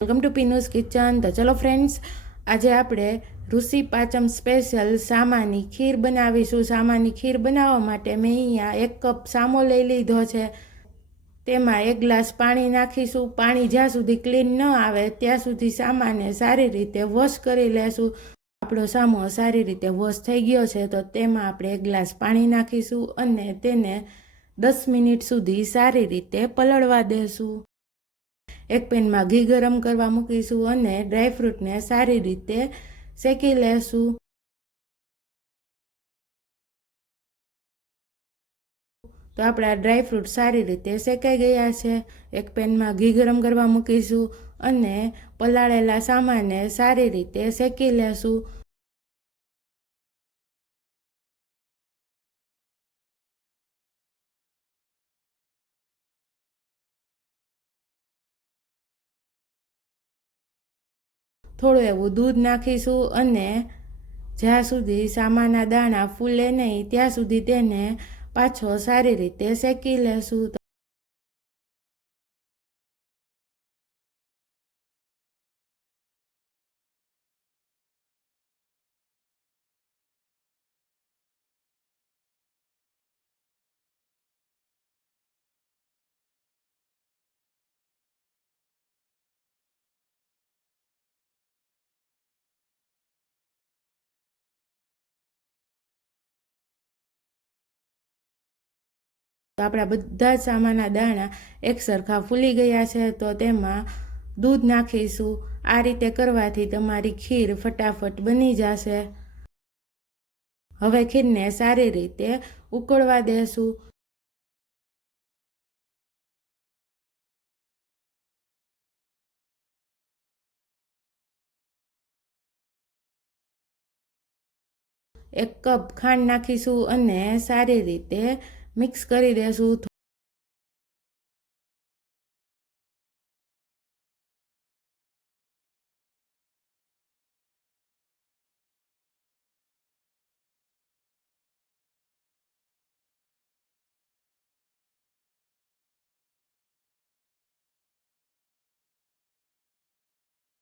Welcome to પીનુસ kitchen તો ચલો friends આજે આપણે ઋષિ પાચમ સ્પેશિયલ સામાની ખીર બનાવીશું. સામાની ખીર બનાવવા માટે મેં અહીંયા એક કપ સામો લઈ લીધો છે. તેમાં એક ગ્લાસ પાણી નાખીશું. પાણી જ્યાં સુધી ક્લીન ન આવે, ત્યાં સુધી સામાને સારી રીતે વોશ કરી લેશું. આપણો સામો સારી રીતે વોશ થઈ ગયો છે, તો તેમાં આપણે એક ગ્લાસ પાણી નાખીશું અને તેને દસ મિનિટ સુધી સારી રીતે પલળવા દેશું. એક પેનમાં ઘી ગરમ કરવા મૂકીશું અને ડ્રાયફ્રૂટને સારી રીતે શેકી લેશું. તો આપણા ડ્રાયફ્રૂટ સારી રીતે શેકાઈ ગયા છે. એક પેનમાં ઘી ગરમ કરવા મૂકીશું અને પલાળેલા સામાને સારી રીતે શેકી લેશું. થોડું એવું દૂધ નાખીશું અને જ્યાં સુધી સામાના દાણા ફૂલે નહીં, ત્યાં સુધી તેને પાછો સારી રીતે શેકી લેશું. તો આપણા બધા જ દાણા એક સરખા ફૂલી ગયા છે, તો તેમાં દૂધ નાખીશું. આ રીતે કરવાથી તમારી ખીર ફટાફટ બની જશે. હવે ખીરને સારી રીતે ઉકળવા દેશું. એક કપ ખાંડ નાખીશું અને સારી રીતે મિક્સ કરી દેશું.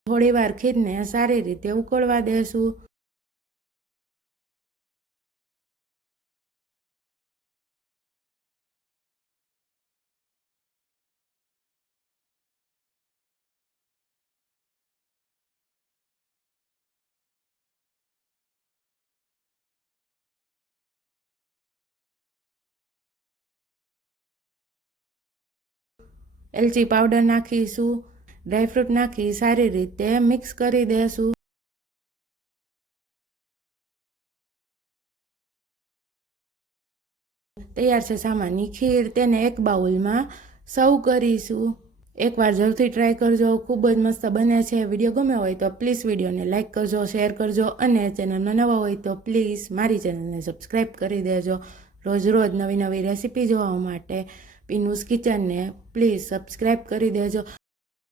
થોડી વાર ખીરને સારી રીતે ઉકળવા દેશું. એલચી પાવડર નાખીશું ડ્રાયફ્રૂટ નાખી, સારી રીતે મિક્સ કરી દેશું. તૈયાર છે સામાનની ખીર, તેને એક બાઉલમાં સર્વ કરીશું. એકવાર જરૂરથી ટ્રાય કરજો, ખૂબ જ મસ્ત બને છે. વીડિયો ગમે હોય તો પ્લીઝ વિડીયોને લાઇક કરજો, શેર કરજો અને ચેનલમાં નવા હોય તો પ્લીઝ મારી ચેનલને સબસ્ક્રાઈબ કરી દેજો. રોજ રોજ નવી નવી રેસીપી જોવા માટે પીનુસ કિચનને પ્લીઝ સબસ્ક્રાઈબ કરી દેજો.